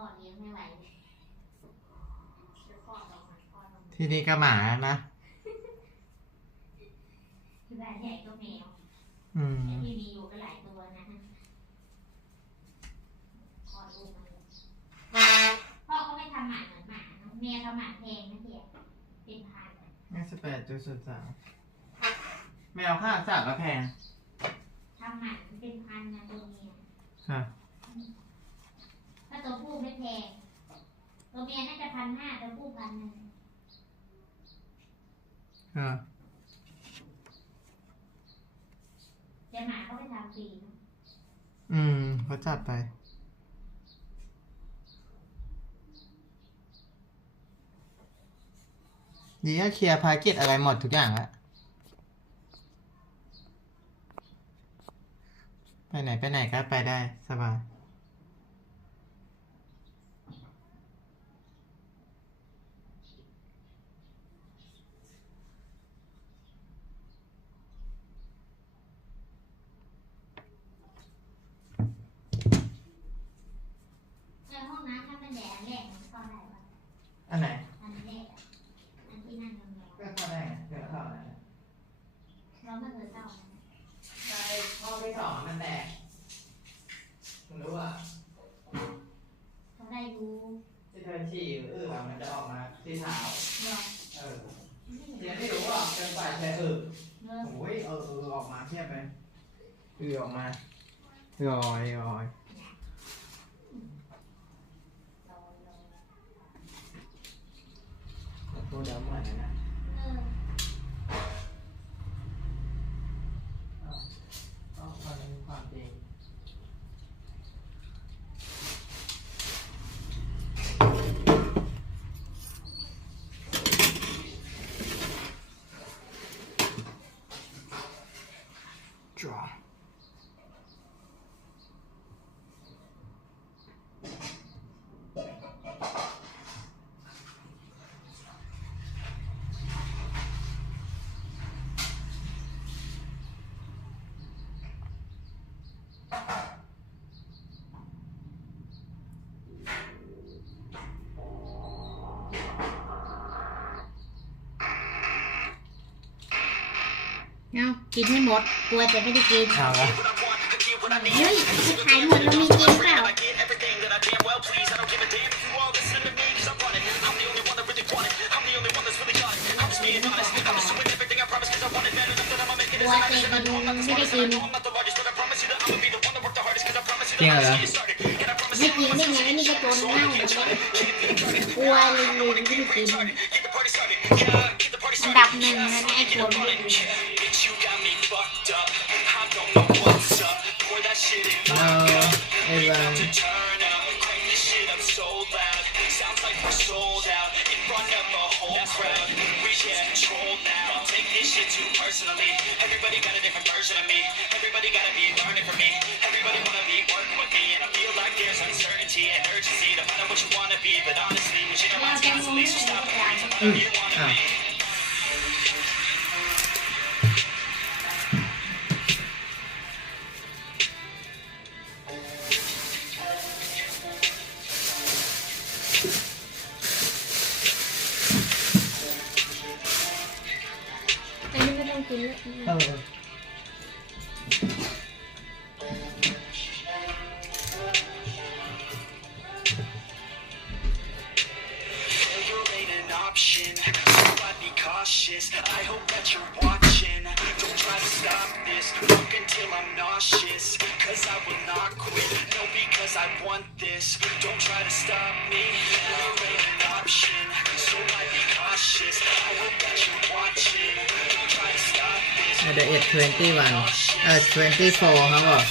พ่อเลี้ยงไม่ไหวที่นี่ก็หมานะที่บ้านใหญ่ก็แมวที่มีอยู่ก็หลายตัวนะพ่อลูกพ่อก็ไม่ทำหมันเหมือนหมาแมวทำหมันแพงนะเดียวเป็นพัน58.03แมวค่าสัตว์ก็แพงทำหมันเป็นพันนะตัวเมียค่ะถ้าตัวผู้ไม่แพงตัวเมียน่าจะ1,500ตัวผู้1,000ค่ะเดี๋ยวหมาเขาไปทำฟรีเขาจัดไปดีก็เคลียร์ภารกิจอะไรหมดทุกอย่างแล้วไปไหนก็ไปได้สบายในห้องน้ำถ้ามันแดดแรกมันเข้าได้ปะอันไหนอันแรกอันที่นั่งยองๆก็เข้าได้เดี๋ยวเข้าได้เราไม่เคยเข้าใช่ห้องที่2มันแตกคุณรู้อ่ะเขาได้ดูที่เธอฉี่มันจะออกมาที่เท้ายังไม่รู้อ่ะจนฝ่ายแช่โอ้ยออกมาเทียบไปออกมาลอยตัวดำเหมือนกันนะความจริงdrawเอากินให้หมดกลัวจะไม่ได้กินเอาละเฮ้ยจะขายหมดเรามีกินเปล่ากลัวเต็มมันไม่ได้กินจริงเหรอไม่กินได้ไงนี่ก็ตัวเน่าหมดเลยกลัวเลยไม่ได้กินอันดับ1นะไอ้กลัวไม่ได้กินeveryone personally. Everybody got a different version of me. Everybody gotta be learning from me. Everybody wanna be working with me. And I feel like there's uncertainty and urgency to find out what you wanna be. But honestly, when your mind's constantly, so stop and find whatever you wanna be. I hope that you're watching. Don't try to stop this. Look until I'm nauseous. Cause I will not quit. No, because I want this. Don't try to stop me. There ain't an option. So I be cautious. I hope that you're watching. Don't try to stop this. The 21 24ครับผม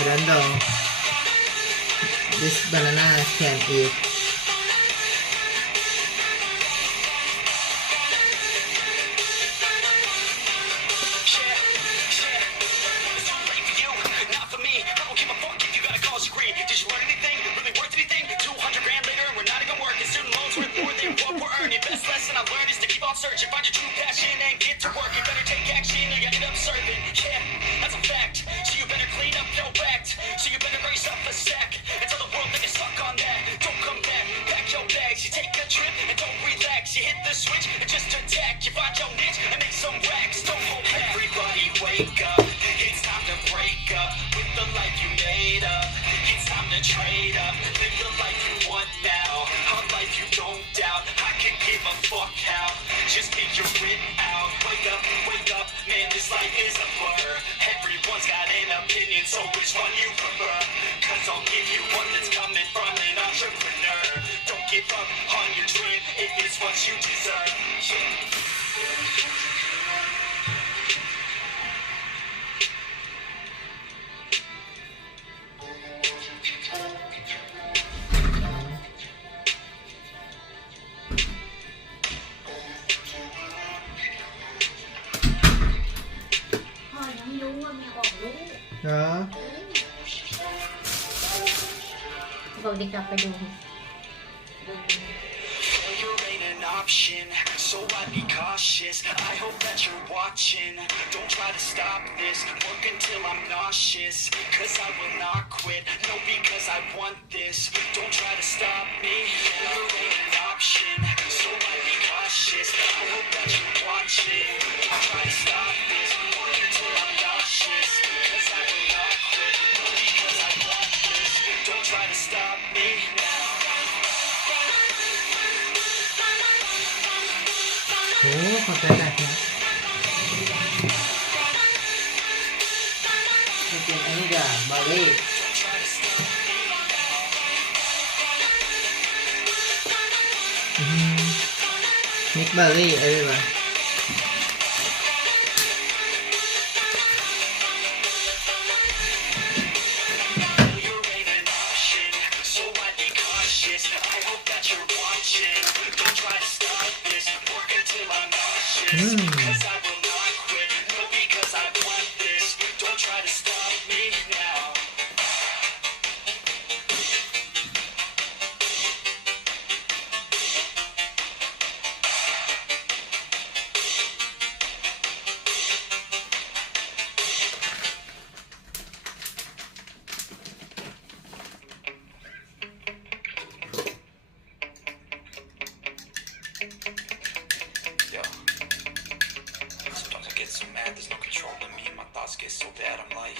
I don't know. This banana can eat. I learned is to keep on searching, find your true passion and get to work. You better take action or you end up serving. Yeah, that's a fact. So you better clean up your act. So you better raise up a sack and tell the world that you're stuck on that. Don't come back, pack your bags. You take a trip and don't relax. You hit the switch and just attack. You find your niche and make some racks. Don't hold back. Everybody wake up. It's time to break up with the life you made up. It's time to trade up. Live the life you want now. A life you don't doubt. I can give a fuck how. Just figure it out. Wake up, man, this life is a blur. Everyone's got an opinion, so which one you prefer? Cause I'll give you one that's coming from an entrepreneur. Don't give up on your dream if it's what you deserve.พ่อยังไม่รู้ว่าแม่ออกลูก เหรอ บอกเด็กกลับไปดู Failure ain't an option, so I'd be cautious. I hope that you're watching. Don't try to stop this. Work until I'm nauseous. Cause I will not quit. No, because I want this. Don't try to stop me. Failure ain't an option, so I'd be cautious. I hope that you're watching. Don't try to stop this. Work until I'm nauseous. Cause I will not quit. No, because I want this. Don't try to stop me now. โอ้ขอบใจแตกนะจะกินอันนี้จ้ะบาร์รี่มิกเบอร์รี่อะไรวะCause I will not quit, no, because I want this. Don't try to stop me now. Yo. Sometimes I get so mad, there's no controlling me, and my thoughts get so bad, I'm like,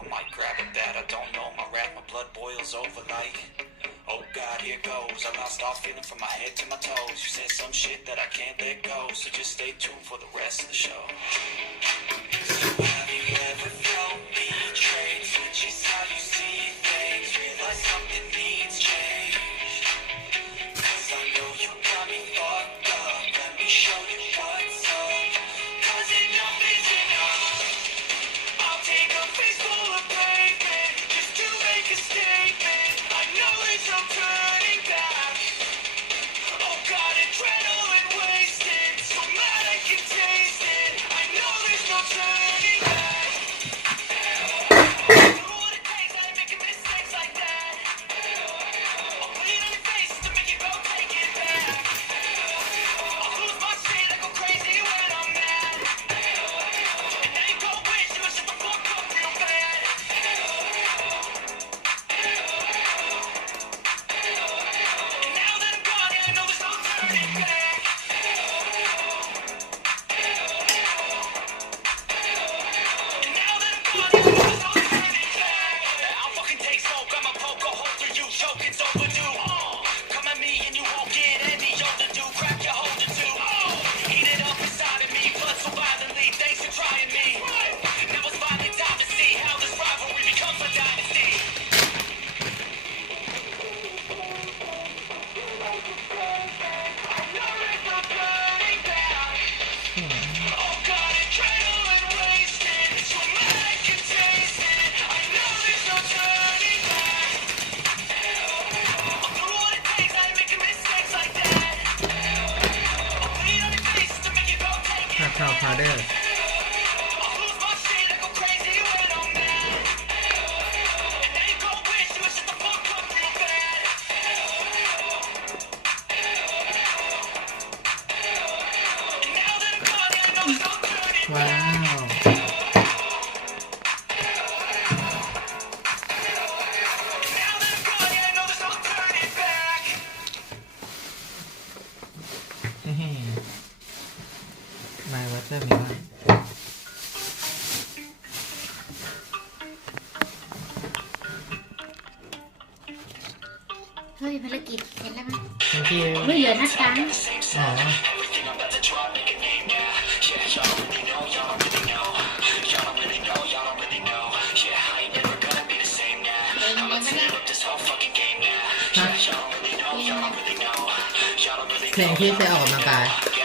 I might grab a bat, I don't know, my wrath, my blood boils over like, oh God, here goes, I lost all feeling from my head to my toes, you said some shit that I can't let go, so just stay tuned for the rest of the show. So have you ever felt betrayed, switches how you see things, realize something needs change, cause I know you got me fucked up, let me show you what's up. Cause enough is enough. I'll take a face full of pavement just to make a statement. I know there's no turning back. Oh God, adrenaline wasted, so mad I can taste it. I know there's no turning back. Do what it takes, I ain't making mistakes like that. I'll bleed on your face to make you go take it back. I'll lose my shit, I go crazy when I'm mad. And now you go wish you would shut the fuck up real bad. And now that I'm gone, yeah, I know there's no turning back. And now that I'm gone, yeah, I know there's no turning back. I'll fucking take smoke, I'ma poke a hole through you, choke, it's overdue. Come at me and you won't get any older, dude. Crack your holder too. Heat it up inside of me, blood so violently. Thanks for trying me. Now it's finally time to see how this rivalry becomes a dynasty. I know there's no turning back. Oh God, adrenaline wasted, so mad I can taste it. I know there's no turning back. I'll do what it takes, I ain't making mistakes like that. I'll bleed on your face to make you go take พา it ข่าวพาเดอร์ I'll lose my shit, I go crazy when I'm mad. And now you go wish you would shut the fuck up real bad. ว้าวมาวัตเตอร์มีบ้างเฮ้ยภารกิจเสร็จแล้วมั้ย thank you เฮ้ยเหลือนัดกัน อ๋อ เพลงที่ใช้ออกกำลังกาย โอเค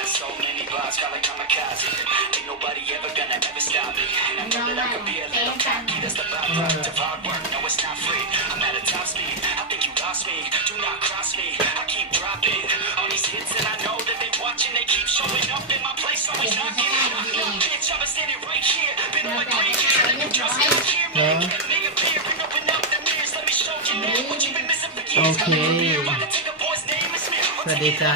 สวัสดีจ้า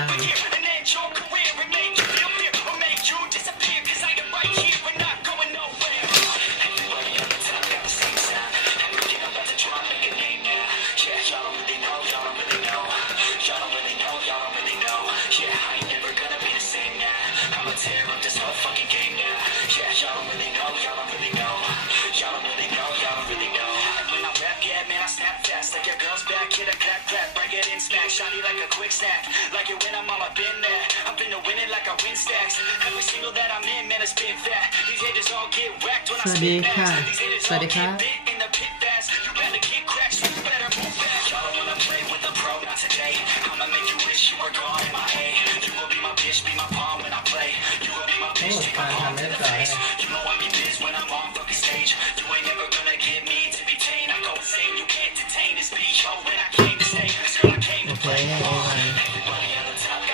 Shiny like a quick snack, like it when I'm all up in there. I'm finna win it like I win stacks. Every single that I'm in, man, it's been fat. These haters all get whacked when I spit fast. These haters all get bit in the pit fast. You better get cracked, so you better move fast. Y'all don't wanna play with the pro, not today. I'ma make you wish you were gone in my head. You will be my bitch, be my palm when I play. You will be my bitch, take my palm to the face. You know I be biz when I'm on fucking stage. You ain't never gonna get me to be tame. I go insane, you can't detain this beat, yo, when I came to stay. Girl, I came to play.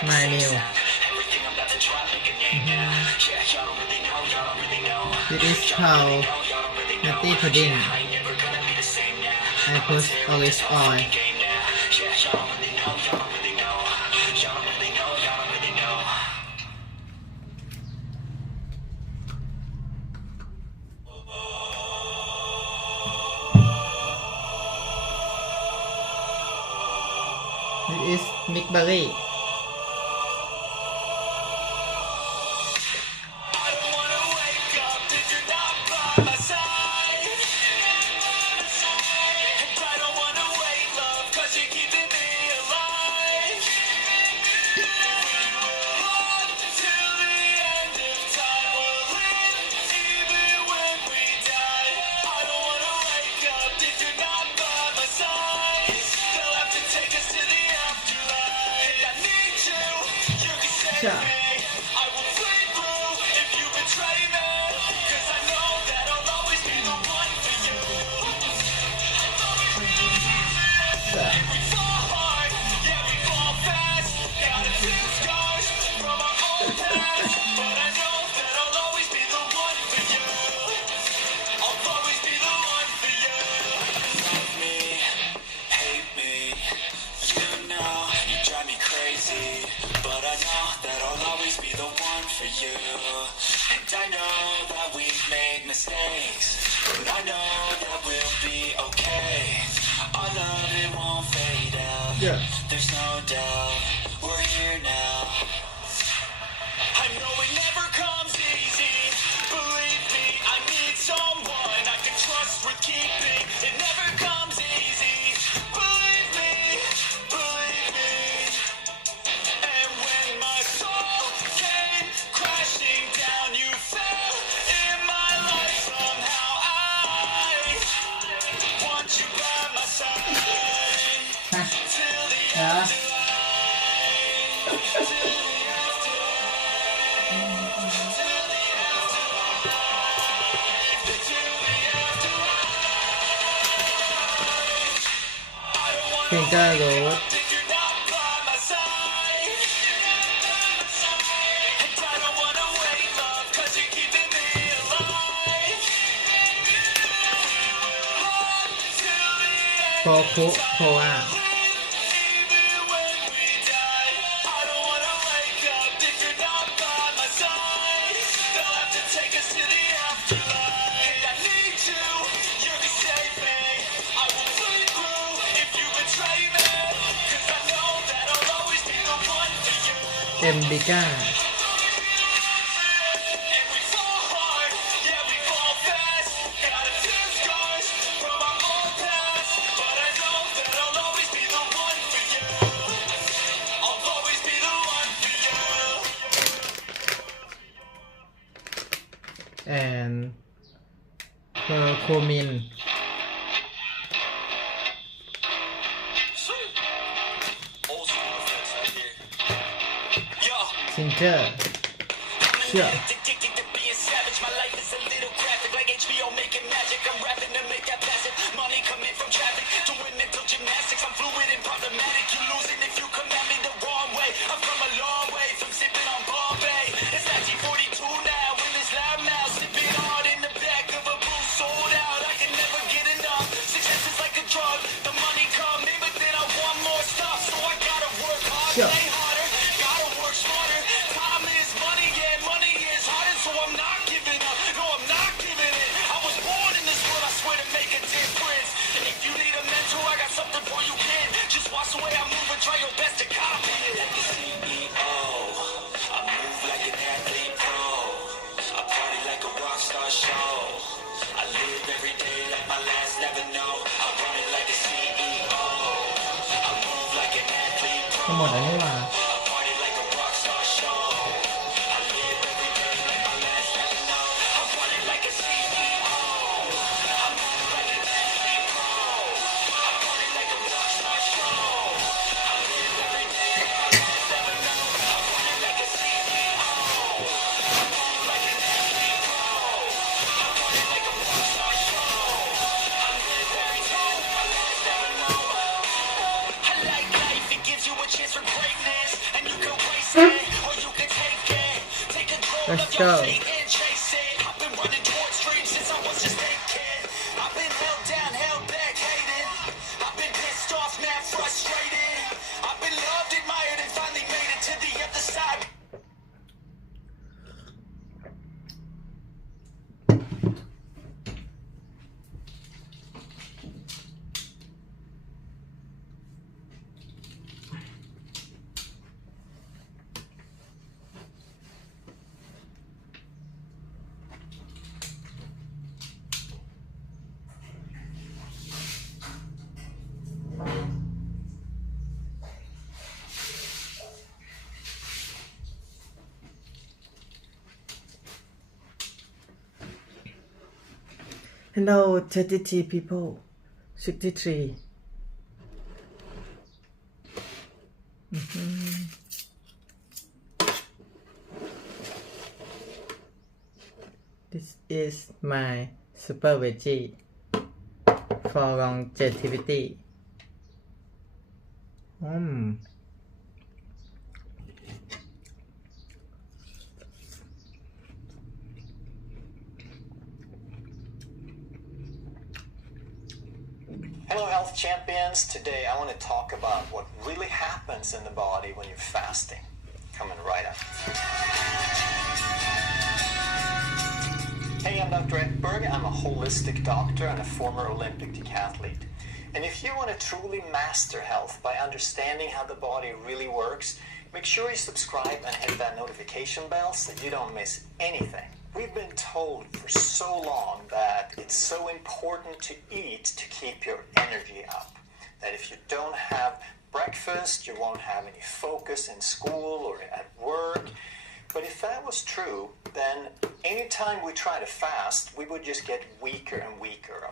My new This is called Nutty Pudding I put olive oil This is mixed berry Yeah. But I know that we'll be okay. Our love, it won't fade out. Yeah. There's no doubt, we're here now. I know it never comes easy. Believe me, I need someone I can trust with keeping. It never comes easy. Believe me, believe me. And when my soul came crashing down, you fell in my life somehow. You by my side till the Yeah. Finger road Coca-Cola มบิก้า And we fall hard, yeah we fall fast. Got a few scars from our old past, but I know that I'll always be the one for you. I'll always be the one for you. and curcumin Old school effects right here. Yo. ginger sure Addicted to being savage. My life is a little graphic, like HBO making magic. I'm rapping to make that passive money coming from traffic. Doing mental gymnastics. I'm fluid and problematic. You losing if you come at me the wrong way. I've come a long way from sipping on Bombay. It's 1942 now. In this loud mouth, sipping hard in the back of a booth, sold out. I can never get enough. Success is like a drug. The money come in, but then I want more stuff. So I gotta work hard, Sure. play harder, gotta work smarter. Time is money, yeah, money is harder. So I'm not giving up. No, I'm not giving in. I was born in this world, I swear to make a difference. And if you need a mentor, I got something for you, kid. Just watch the way I move and try your best to copy it. Like the CEO, I move like an athlete pro. I party like a rock star show. I live every day like my last, never know. I run it like a CEO. I move like an athlete ทั้ง pro. หมดอันนี้ว่า I party like a rock star show. I live every day like my last, never know. I run it like a CEO. I move like an athlete pro. I party like a rock star show. I live every day like my last, never know. I run it like a CEO. I move like an athlete pro. I party like a rock star show. I live every day like my last, never know. I like life, it gives you a chance for greatness. And you can waste it, or you can take it. Take control Let's of your go. fate and chase it. I've been running towards dreams since I was just a kid. I've been held down, held back, hated. I've been pissed off, mad, frustrated. I've been loved, admired, and finally made it to the other side. Hello 33 people 63 This is my super veggie for longevity. Hello health champions, today I want to talk about what really happens in the body when you're fasting. Coming right up. Hey, I'm Dr. Ekberg. I'm a holistic doctor and a former Olympic decathlete. And if you want to truly master health by understanding how the body really works, make sure you subscribe and hit that notification bell so you don't miss anything. We've been told for so long that it's so important to eat to keep your energy up. That if you don't have breakfast, you won't have any focus in school or at work. But if that was true, then anytime we try to fast, we would just get weaker and weaker.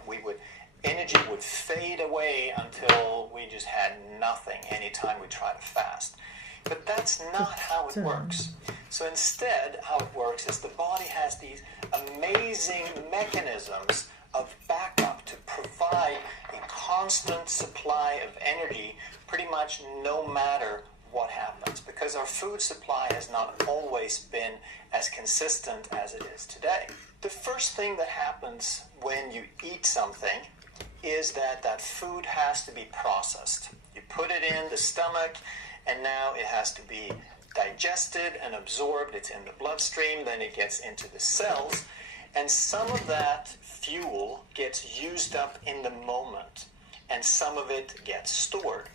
Energy would fade away until we just had nothing anytime we try to fast. But that's not how it works. So instead, how it works is the body has these amazing mechanisms of backup to provide a constant supply of energy pretty much no matter what happens, because our food supply has not always been as consistent as it is today. The first thing that happens when you eat something is that that food has to be processed. You put it in the stomach, and now it has to be digested and absorbed. It's in the bloodstream, then it gets into the cells, and some of that fuel gets used up in the moment, and some of it gets stored.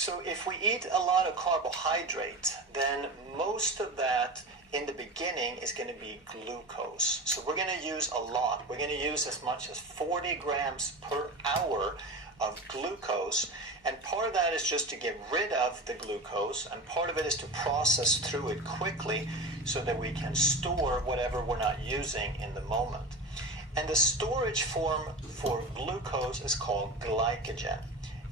So if we eat a lot of carbohydrate, then most of that in the beginning is going to be glucose. So we're going to use a lot. We're going to use as much as 40 grams per hour of glucose. And part of that is just to get rid of the glucose, and part of it is to process through it quickly so that we can store whatever we're not using in the moment. And the storage form for glucose is called glycogen.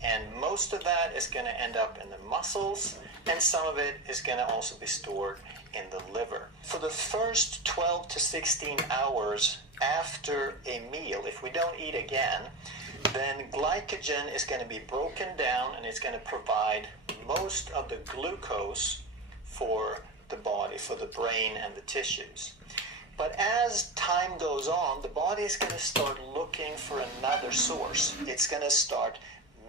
And most of that is going to end up in the muscles, and some of it is going to also be stored in the liver. For the first 12 to 16 hours after a meal, if we don't eat again, then glycogen is going to be broken down, and it's going to provide most of the glucose for the body, for the brain and the tissues. But as time goes on, the body is going to start looking for another source. It's going to start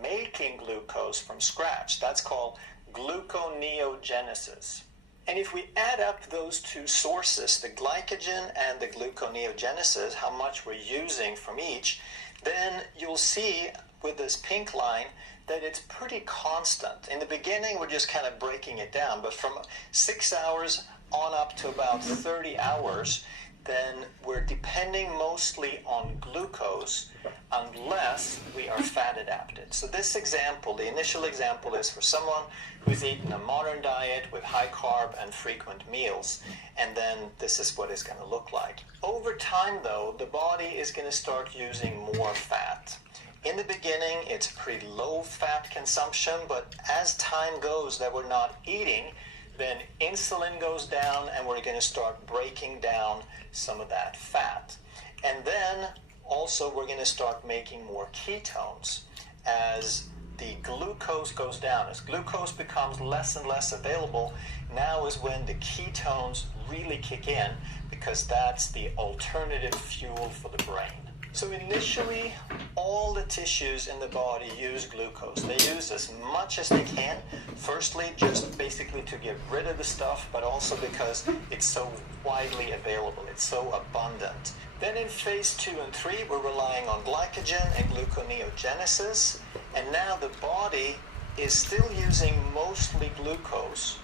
making glucose from scratch. That's called gluconeogenesis. And if we add up those two sources, the glycogen and the gluconeogenesis, how much we're using from each, then you'll see with this pink line that it's pretty constant. In the beginning, we're just kind of breaking it down, but from 6 hours on up to about 30 hours, then we're depending mostly on glucose unless we are fat adapted. So this example, the initial example, is for someone who's eaten a modern diet with high carb and frequent meals, and then this is what it's going to look like. Over time, though, the body is going to start using more fat. In the beginning, it's pretty low fat consumption, but as time goes that we're not eating, then insulin goes down, and we're going to start breaking down some of that fat. And then also we're going to start making more ketones as the glucose goes down. As glucose becomes less and less available, now is when the ketones really kick in, because that's the alternative fuel for the brain. So initially, all the tissues in the body use glucose. They use as much as they can. Firstly, just basically to get rid of the stuff, but also because it's so widely available. It's so abundant. Then in phase 2 and 3, we're relying on glycogen and gluconeogenesis. And now the body is still using mostly glucose,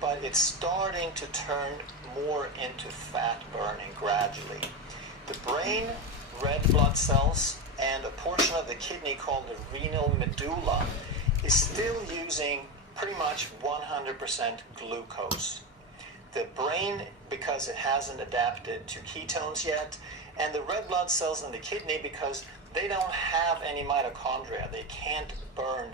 but it's starting to turn more into fat burning gradually. The brain, red blood cells, and a portion of the kidney called the renal medulla is still using pretty much 100% glucose. The brain, because it hasn't adapted to ketones yet, and the red blood cells in the kidney, because they don't have any mitochondria. They can't burn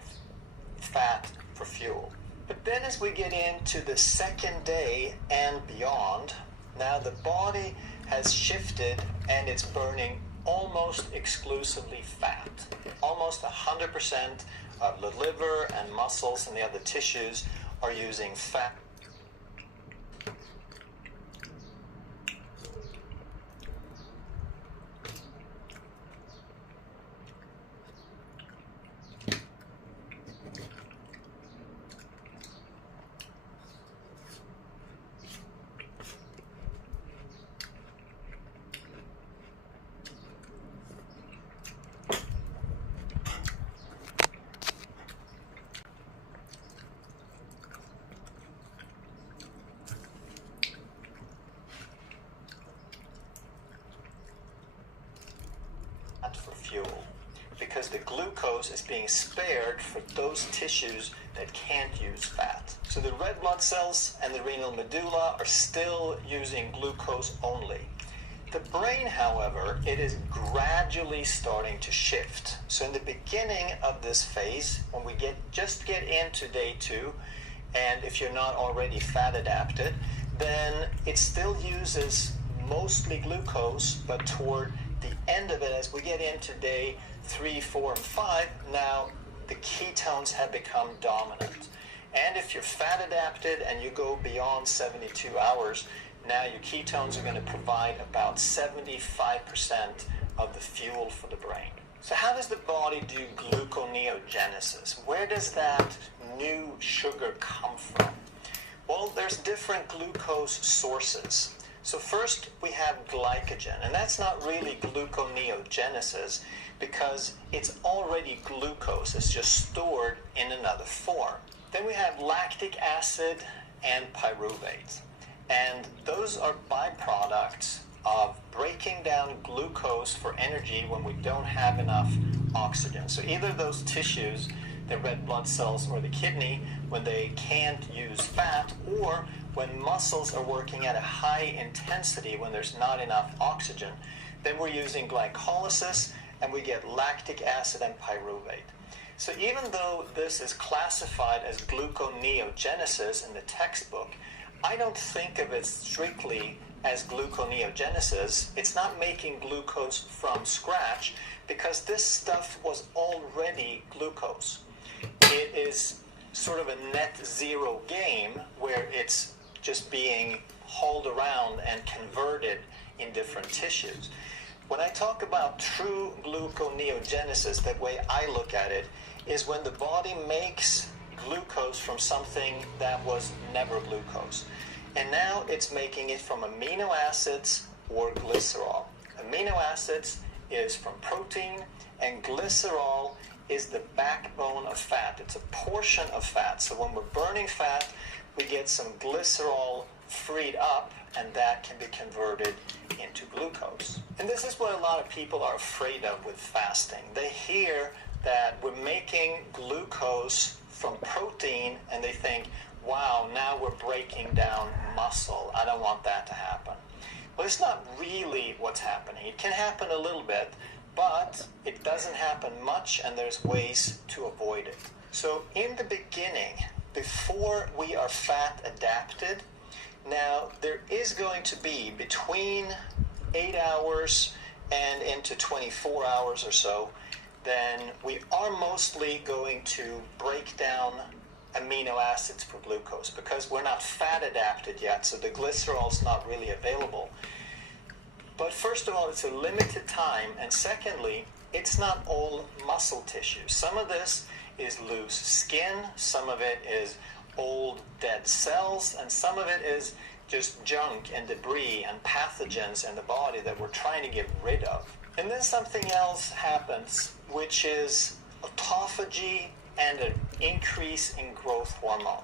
fat for fuel. But then as we get into the second day and beyond, now the body has shifted and it's burning almost exclusively fat. Almost 100% of the liver and muscles and the other tissues are using fat. For fuel, because the glucose is being spared for those tissues that can't use fat. So the red blood cells and the renal medulla are still using glucose only. The brain, however, it is gradually starting to shift. So in the beginning of this phase, when we just get into day 2, and if you're not already fat adapted, then it still uses mostly glucose, but toward the end of it, as we get into day 3, 4, and 5, now the ketones have become dominant. And if you're fat adapted and you go beyond 72 hours, now your ketones are going to provide about 75% of the fuel for the brain. So how does the body do gluconeogenesis? Where does that new sugar come from? Well, there's different glucose sources. So first we have glycogen, and that's not really gluconeogenesis because it's already glucose. It's just stored in another form. Then we have lactic acid and pyruvate, and those are byproducts of breaking down glucose for energy when we don't have enough oxygen. So either those tissues, the red blood cells or the kidney, when they can't use fat, or when muscles are working at a high intensity when there's not enough oxygen, then we're using glycolysis and we get lactic acid and pyruvate. So even though this is classified as gluconeogenesis in the textbook, I don't think of it strictly as gluconeogenesis. It's not making glucose from scratch because this stuff was already glucose. It is sort of a net zero game where it's just being hauled around and converted in different tissues. When I talk about true gluconeogenesis, the way I look at it is when the body makes glucose from something that was never glucose. And now it's making it from amino acids or glycerol. Amino acids is from protein, and glycerol is the backbone of fat. It's a portion of fat. So when we're burning fat, we get some glycerol freed up, and that can be converted into glucose. And this is what a lot of people are afraid of with fasting. They hear that we're making glucose from protein, and they think, wow, now we're breaking down muscle. I don't want that to happen. Well, it's not really what's happening. It can happen a little bit, but it doesn't happen much, and there's ways to avoid it. So in the beginning, before we are fat adapted, now there is going to be between 8 hours and into 24 hours or so, then we are mostly going to break down amino acids for glucose because we're not fat adapted yet, so the glycerol is not really available. But first of all, it's a limited time, and secondly, it's not all muscle tissue. Some of this is loose skin, some of it is old dead cells, and some of it is just junk and debris and pathogens in the body that we're trying to get rid of. And then something else happens, which is autophagy and an increase in growth hormone.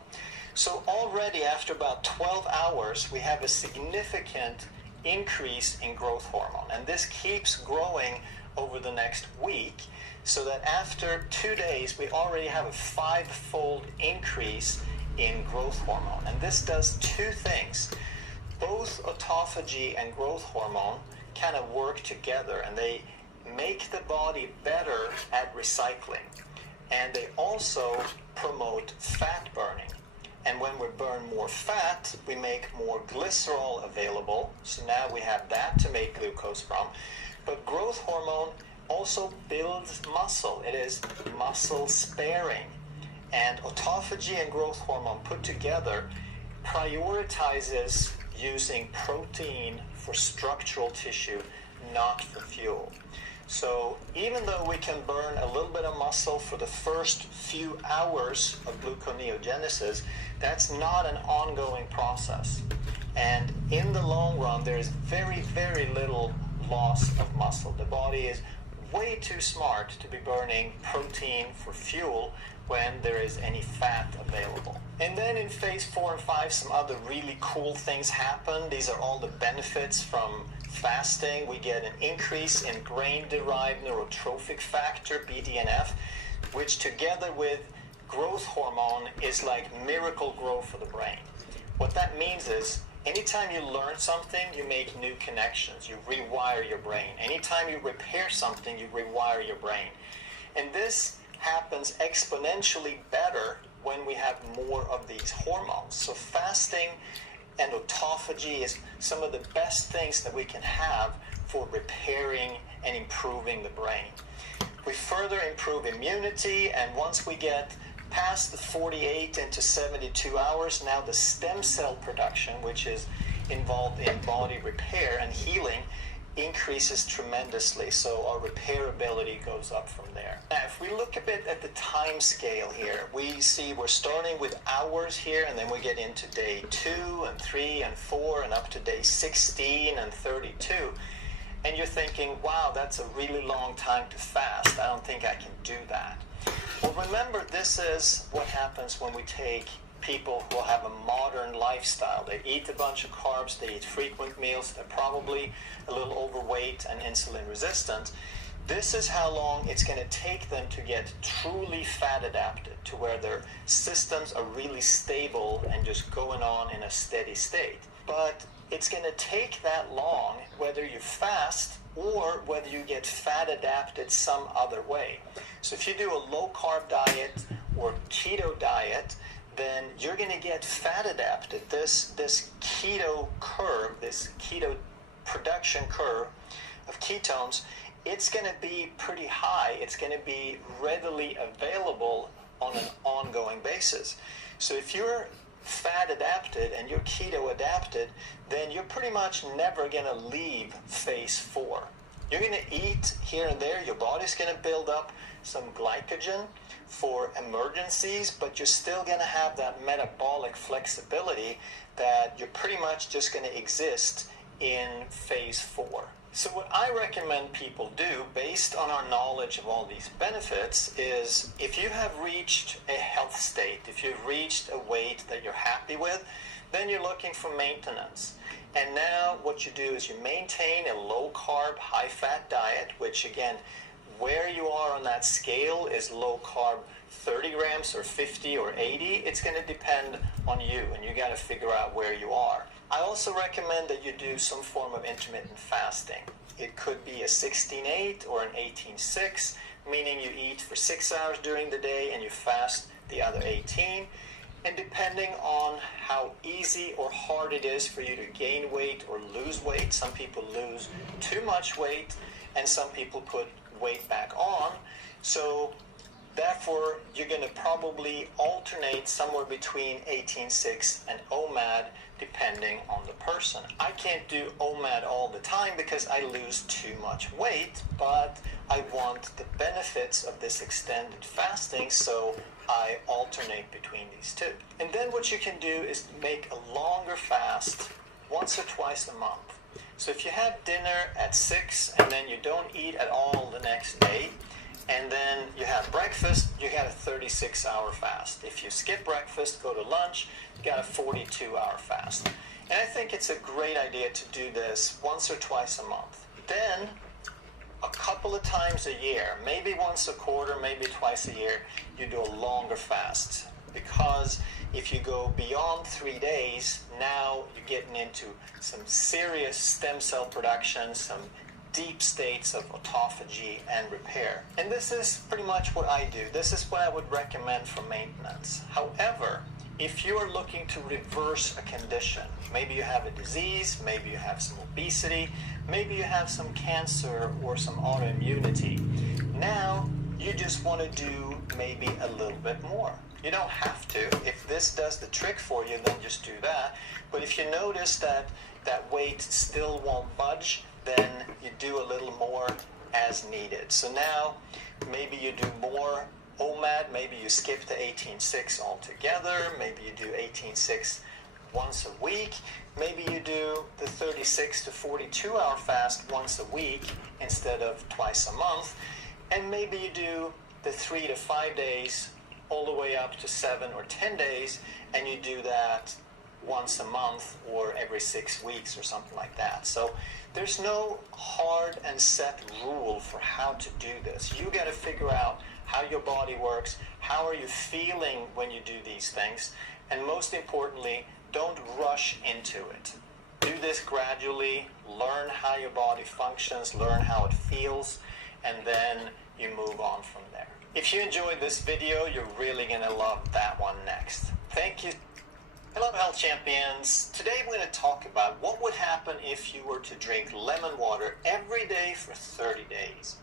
So already after about 12 hours, we have a significant increase in growth hormone. And this keeps growing over the next week, so that after 2 days, we already have a 5-fold increase in growth hormone. And this does two things. Both autophagy and growth hormone kind of work together, and they make the body better at recycling. And they also promote fat burning. And when we burn more fat, we make more glycerol available. So now we have that to make glucose from. But growth hormone also builds muscle. It is muscle sparing. And autophagy and growth hormone put together prioritizes using protein for structural tissue, not for fuel. So even though we can burn a little bit of muscle for the first few hours of gluconeogenesis, that's not an ongoing process. And in the long run, there is very, very little loss of muscle. The body is way too smart to be burning protein for fuel when there is any fat available. And then in phase 4 and 5, some other really cool things happen. These are all the benefits from fasting. We get an increase in brain-derived neurotrophic factor, BDNF, which together with growth hormone is like miracle growth for the brain. What that means is anytime you learn something, you make new connections. You rewire your brain. Anytime you repair something, you rewire your brain. And this happens exponentially better when we have more of these hormones. So fasting and autophagy is some of the best things that we can have for repairing and improving the brain. We further improve immunity, and once we get past the 48 into 72 hours, now the stem cell production, which is involved in body repair and healing, increases tremendously, so our repairability goes up from there. Now, if we look a bit at the time scale here, we see we're starting with hours here, and then we get into day 2 and 3 and 4 and up to day 16 and 32. And you're thinking, wow, that's a really long time to fast. I don't think I can do that. Well, remember, this is what happens when we take people who have a modern lifestyle. They eat a bunch of carbs, they eat frequent meals, they're probably a little overweight and insulin resistant. This is how long it's going to take them to get truly fat adapted, to where their systems are really stable and just going on in a steady state. But it's going to take that long whether you fast or whether you get fat adapted some other way. So if you do a low carb diet or keto diet, then you're going to get fat adapted. This keto curve, this keto production curve of ketones, it's going to be pretty high. It's going to be readily available on an ongoing basis. So if you're fat adapted and you're keto adapted, then you're pretty much never going to leave phase 4. You're going to eat here and there. Your body's going to build up some glycogen for emergencies, but you're still going to have that metabolic flexibility that you're pretty much just going to exist in phase 4. So what I recommend people do, based on our knowledge of all these benefits, is if you have reached a health state, if you've reached a weight that you're happy with, then you're looking for maintenance. And now what you do is you maintain a low-carb, high-fat diet, which again, where you are on that scale is low-carb 30 grams or 50 or 80. It's going to depend on you, and you got to figure out where you are. I also recommend that you do some form of intermittent fasting. It could be a 16-8 or an 18-6, meaning you eat for 6 hours during the day and you fast the other 18. And depending on how easy or hard it is for you to gain weight or lose weight, some people lose too much weight and some people put weight back on. So therefore, you're going to probably alternate somewhere between 18-6 and OMAD depending on the person. I can't do OMAD all the time because I lose too much weight, but I want the benefits of this extended fasting, so I alternate between these two. And then what you can do is make a longer fast once or twice a month. So if you have dinner at 6 and then you don't eat at all the next day, and then you have breakfast, you got a 36-hour fast. If you skip breakfast, go to lunch, you got a 42-hour fast. And I think it's a great idea to do this once or twice a month. Then, a couple of times a year, maybe once a quarter, maybe twice a year, you do a longer fast. Because if you go beyond 3 days, now you're getting into some serious stem cell production, some deep states of autophagy and repair. And this is pretty much what I do. This is what I would recommend for maintenance. However, if you are looking to reverse a condition, maybe you have a disease, maybe you have some obesity, maybe you have some cancer or some autoimmunity, now you just want to do maybe a little bit more. You don't have to. If this does the trick for you, then just do that. But if you notice that that weight still won't budge, then you do a little more as needed. So now maybe you do more OMAD, maybe you skip the 18-6 altogether, maybe you do 18-6 once a week, maybe you do the 36 to 42-hour fast once a week instead of twice a month, and maybe you do the 3 to 5 days all the way up to 7 or 10 days, and you do that once a month or every 6 weeks or something like that. So there's no hard and set rule for how to do this. You got to figure out how your body works, how are you feeling when you do these things, and most importantly, don't rush into it. Do this gradually, learn how your body functions, learn how it feels, and then you move on from there. If you enjoyed this video, you're really going to love that one next. Thank you. Hello health champions. Today we're going to talk about what would happen if you were to drink lemon water every day for 30 days.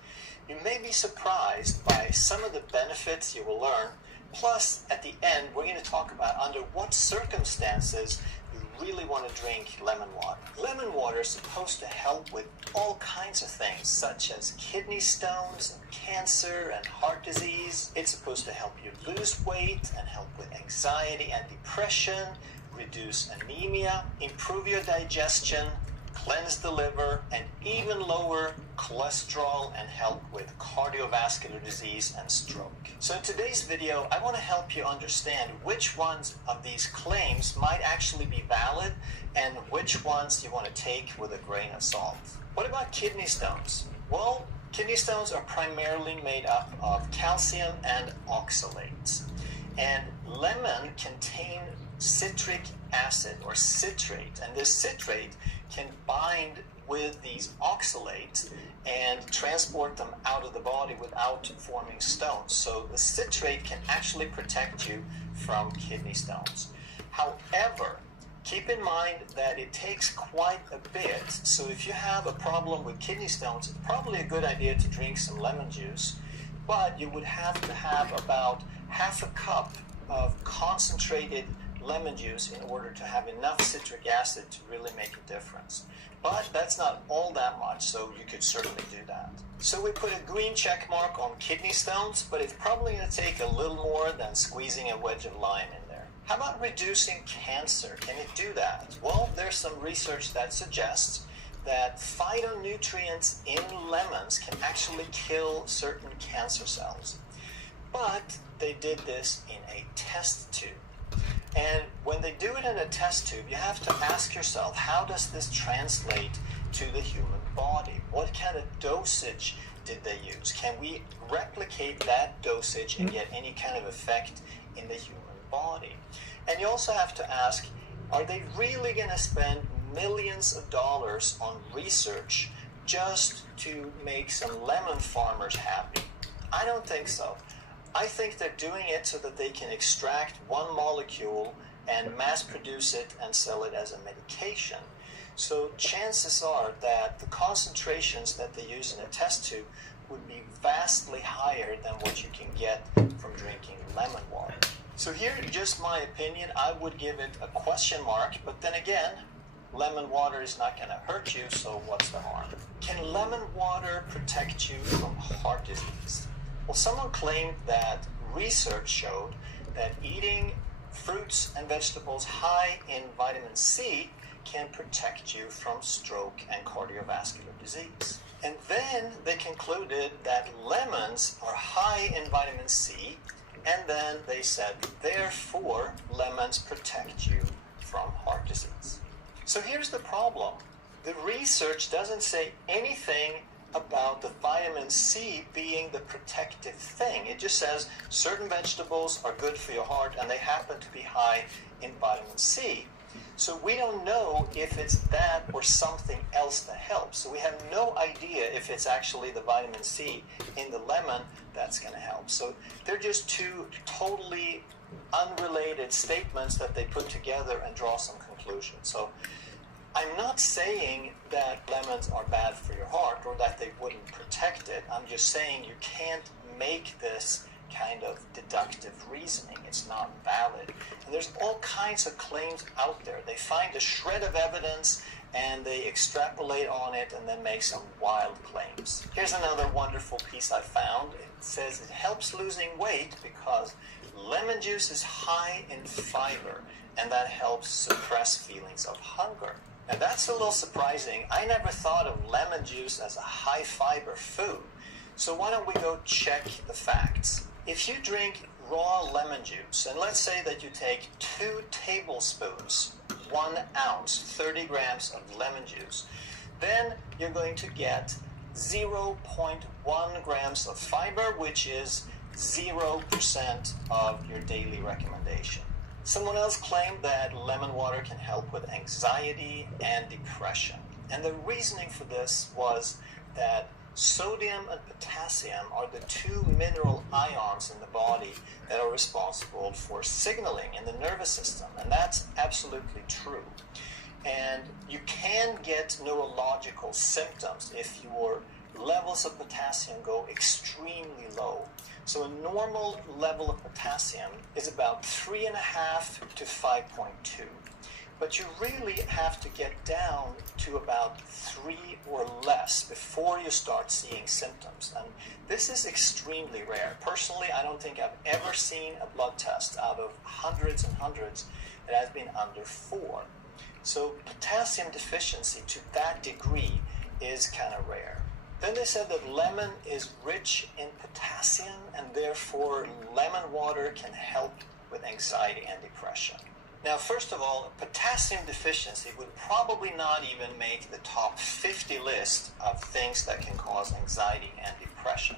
You may be surprised by some of the benefits you will learn. Plus, at the end, we're going to talk about under what circumstances you really want to drink lemon water. Lemon water is supposed to help with all kinds of things, such as kidney stones, and cancer, and heart disease. It's supposed to help you lose weight and help with anxiety and depression, reduce anemia, improve your digestion, cleanse the liver, and even lower cholesterol and help with cardiovascular disease and stroke. So in today's video, I want to help you understand which ones of these claims might actually be valid and which ones you want to take with a grain of salt. What about kidney stones? Well, kidney stones are primarily made up of calcium and oxalates. And lemon contain citric acid or citrate, and this citrate can bind with these oxalates and transport them out of the body without forming stones. So the citrate can actually protect you from kidney stones. However, keep in mind that it takes quite a bit. So if you have a problem with kidney stones, it's probably a good idea to drink some lemon juice, but you would have to have about half a cup of concentrated lemon juice in order to have enough citric acid to really make a difference. But that's not all that much, so you could certainly do that. So we put a green check mark on kidney stones, but it's probably going to take a little more than squeezing a wedge of lime in there. How about reducing cancer? Can it do that? Well, there's some research that suggests that phytonutrients in lemons can actually kill certain cancer cells. But they did this in a test tube. And when they do it in a test tube, you have to ask yourself, how does this translate to the human body? What kind of dosage did they use? Can we replicate that dosage and get any kind of effect in the human body? And you also have to ask, are they really going to spend millions of dollars on research just to make some lemon farmers happy? I don't think so. I think they're doing it so that they can extract one molecule and mass produce it and sell it as a medication. So chances are that the concentrations that they use in a test tube would be vastly higher than what you can get from drinking lemon water. So here, just my opinion, I would give it a question mark, but then again, lemon water is not going to hurt you, so what's the harm? Can lemon water protect you from heart disease? Well, someone claimed that research showed that eating fruits and vegetables high in vitamin C can protect you from stroke and cardiovascular disease. And then they concluded that lemons are high in vitamin C, and then they said, therefore, lemons protect you from heart disease. So here's the problem. The research doesn't say anything about the vitamin C being the protective thing. It just says certain vegetables are good for your heart and they happen to be high in vitamin C. So we don't know if it's that or something else that helps. So we have no idea if it's actually the vitamin C in the lemon that's going to help. So they're just two totally unrelated statements that they put together and draw some conclusions. So I'm not saying that lemons are bad for your heart or that they wouldn't protect it. I'm just saying you can't make this kind of deductive reasoning. It's not valid. And there's all kinds of claims out there. They find a shred of evidence and they extrapolate on it and then make some wild claims. Here's another wonderful piece I found. It says it helps losing weight because lemon juice is high in fiber and that helps suppress feelings of hunger. And that's a little surprising. I never thought of lemon juice as a high fiber food. So why don't we go check the facts? If you drink raw lemon juice, and let's say that you take 2 tablespoons, 1 ounce, 30 grams of lemon juice, then you're going to get 0.1 grams of fiber, which is 0% of your daily recommendation. Someone else claimed that lemon water can help with anxiety and depression. And the reasoning for this was that sodium and potassium are the 2 mineral ions in the body that are responsible for signaling in the nervous system. And that's absolutely true. And you can get neurological symptoms if your levels of potassium go extremely low. So a normal level of potassium is about 3.5 to 5.2. but you really have to get down to about 3 or less before you start seeing symptoms. And this is extremely rare. Personally, I don't think I've ever seen a blood test out of hundreds and hundreds that has been under 4. So potassium deficiency to that degree is kind of rare. Then they said that lemon is rich in potassium, and therefore lemon water can help with anxiety and depression. Now, first of all, potassium deficiency would probably not even make the top 50 list of things that can cause anxiety and depression.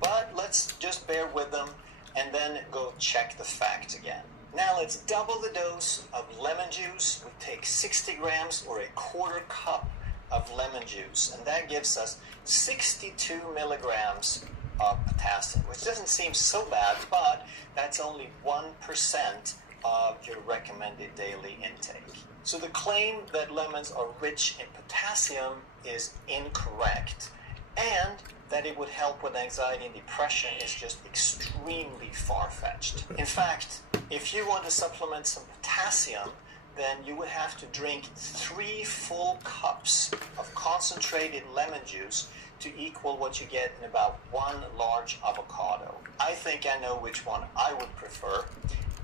But let's just bear with them and then go check the facts again. Now let's double the dose of lemon juice. We take 60 grams or a quarter cup of lemon juice, and that gives us 62 milligrams of potassium, which doesn't seem so bad, but that's only 1% of your recommended daily intake. So the claim that lemons are rich in potassium is incorrect, and that it would help with anxiety and depression is just extremely far-fetched. In fact, if you want to supplement some potassium, then you would have to drink 3 full cups of concentrated lemon juice to equal what you get in about 1 large avocado. I think I know which one I would prefer.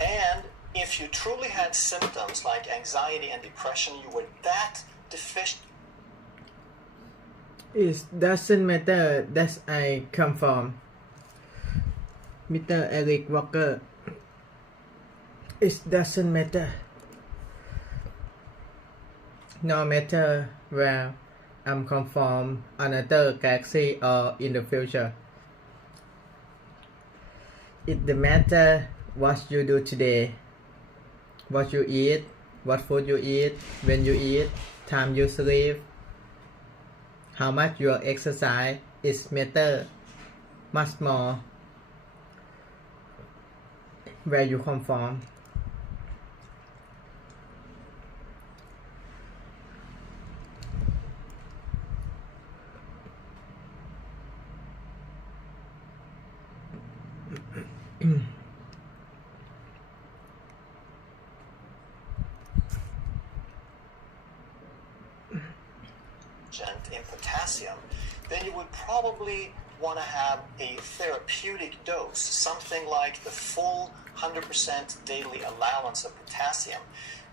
And if you truly had symptoms like anxiety and depression, you were that deficient. It doesn't matter that I come from Mr. Eric Walker. It doesn't matter. No matter where I'm come from, another galaxy or in the future. It matter what you do today, what you eat, what food you eat, when you eat, time you sleep, how much you exercise. It matter much more where you come from. In potassium, then you would probably want to have a therapeutic dose, something like the full 100% daily allowance of potassium,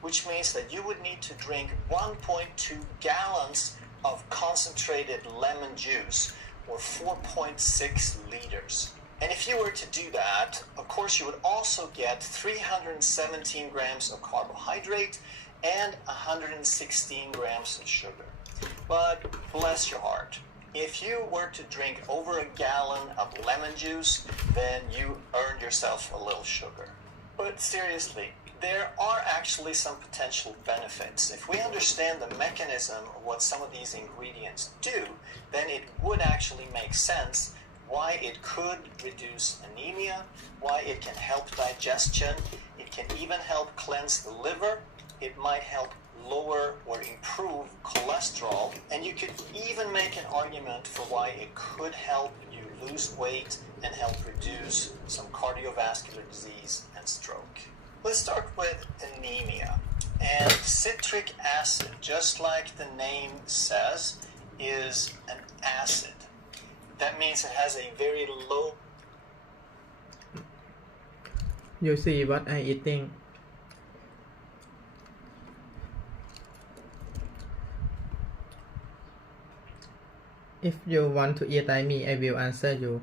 which means that you would need to drink 1.2 gallons of concentrated lemon juice, or 4.6 liters. And if you were to do that, of course, you would also get 317 grams of carbohydrate and 116 grams of sugar. But bless your heart, if you were to drink over a gallon of lemon juice, then you earned yourself a little sugar. But seriously, there are actually some potential benefits. If we understand the mechanism of what some of these ingredients do, then it would actually make sense why it could reduce anemia, why it can help digestion, it can even help cleanse the liver, it might help lower or improve cholesterol, and you could even make an argument for why it could help you lose weight and help reduce some cardiovascular disease and stroke. Let's start with anemia. And citric acid, just like the name says, is an acid. That means it has a very low... You see what I eating? If you want to eat like me, I will answer you.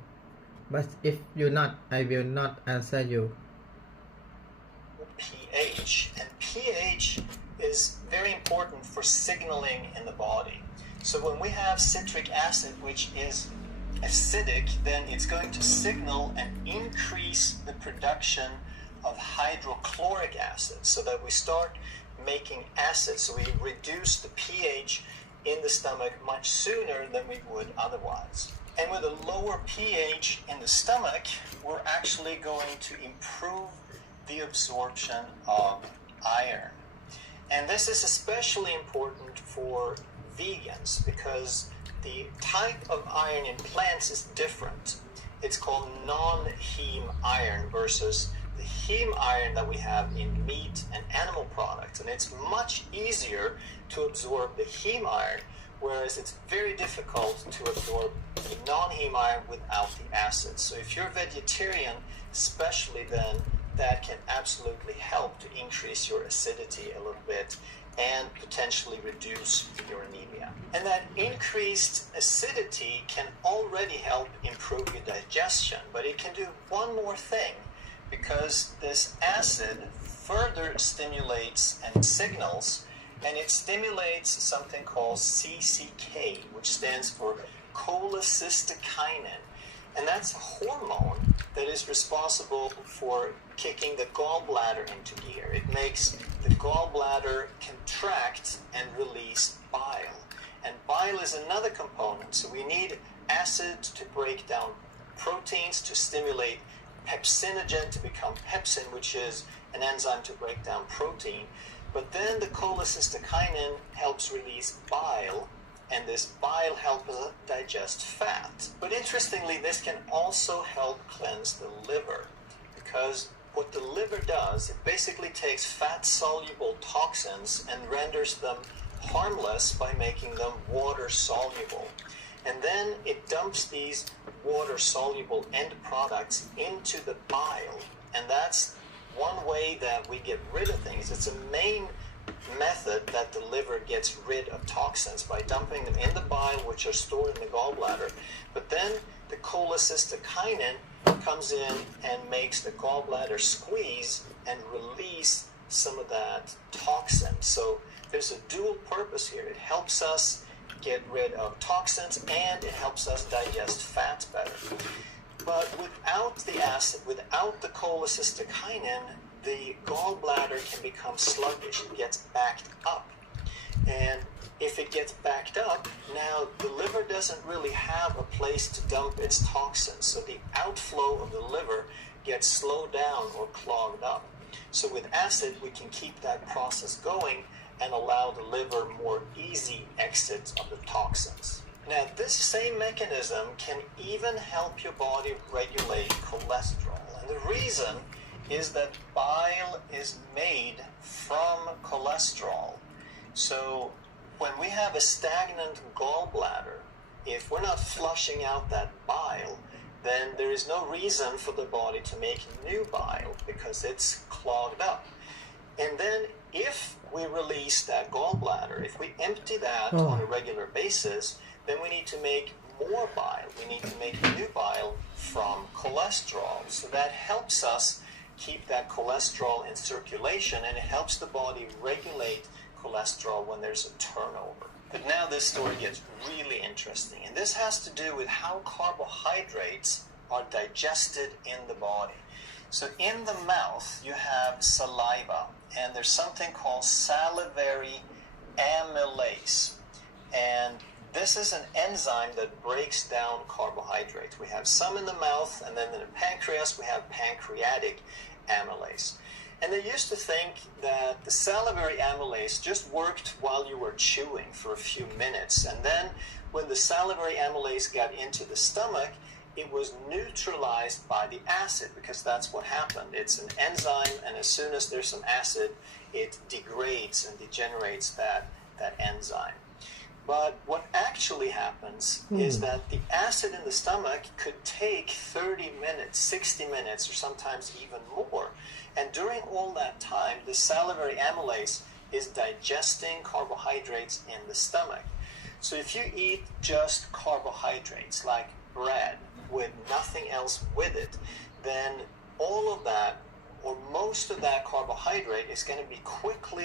But if you not, I will not answer you. pH, and pH is very important for signaling in the body. So when we have citric acid, which is acidic, then it's going to signal and increase the production of hydrochloric acid so that we start making acid. So we reduce the pH in the stomach much sooner than we would otherwise. And with a lower pH in the stomach, we're actually going to improve the absorption of iron. And this is especially important for vegans because the type of iron in plants is different. It's called non-heme iron versus the heme iron that we have in meat and animal products. And it's much easier to absorb the heme iron, whereas it's very difficult to absorb the non-heme iron without the acid. So if you're vegetarian, especially, then that can absolutely help to increase your acidity a little bit and potentially reduce your anemia. And that increased acidity can already help improve your digestion, but it can do one more thing, because this acid further stimulates and signals, and it stimulates something called CCK, which stands for cholecystokinin. And that's a hormone that is responsible for kicking the gallbladder into gear. It makes the gallbladder contract and release bile. And bile is another component. So we need acid to break down proteins, to stimulate pepsinogen to become pepsin, which is an enzyme to break down protein. But then the cholecystokinin helps release bile, and this bile helps us digest fat. But interestingly, this can also help cleanse the liver, because what the liver does, it basically takes fat-soluble toxins and renders them harmless by making them water-soluble. And then it dumps these water-soluble end products into the bile. And that's one way that we get rid of things. It's a main method that the liver gets rid of toxins, by dumping them in the bile, which are stored in the gallbladder. But then the cholecystokinin comes in and makes the gallbladder squeeze and release some of that toxin. So there's a dual purpose here. It helps us get rid of toxins, and it helps us digest fat better. But without the acid, without the cholecystokinin, the gallbladder can become sluggish. It gets backed up. And if it gets backed up, now the liver doesn't really have a place to dump its toxins. So the outflow of the liver gets slowed down or clogged up. So with acid, we can keep that process going and allow the liver more easy exits of the toxins. Now, this same mechanism can even help your body regulate cholesterol. And the reason is that bile is made from cholesterol. So when we have a stagnant gallbladder, if we're not flushing out that bile, then there is no reason for the body to make new bile, because it's clogged up. And then if we release that gallbladder, if we empty that on a regular basis, then we need to make more bile. We need to make new bile from cholesterol. So that helps us keep that cholesterol in circulation, and it helps the body regulate cholesterol when there's a turnover. But now this story gets really interesting, and this has to do with how carbohydrates are digested in the body. So in the mouth, you have saliva, and there's something called salivary amylase. And this is an enzyme that breaks down carbohydrates. We have some in the mouth, and then in the pancreas, we have pancreatic amylase. And they used to think that the salivary amylase just worked while you were chewing for a few minutes. And then when the salivary amylase got into the stomach, it was neutralized by the acid, because that's what happened. It's an enzyme, and as soon as there's some acid, it degrades and degenerates that enzyme. But what actually happens is that the acid in the stomach could take 30 minutes, 60 minutes, or sometimes even more. And during all that time, the salivary amylase is digesting carbohydrates in the stomach. So if you eat just carbohydrates, like bread, with nothing else with it, then all of that, or most of that carbohydrate, is going to be quickly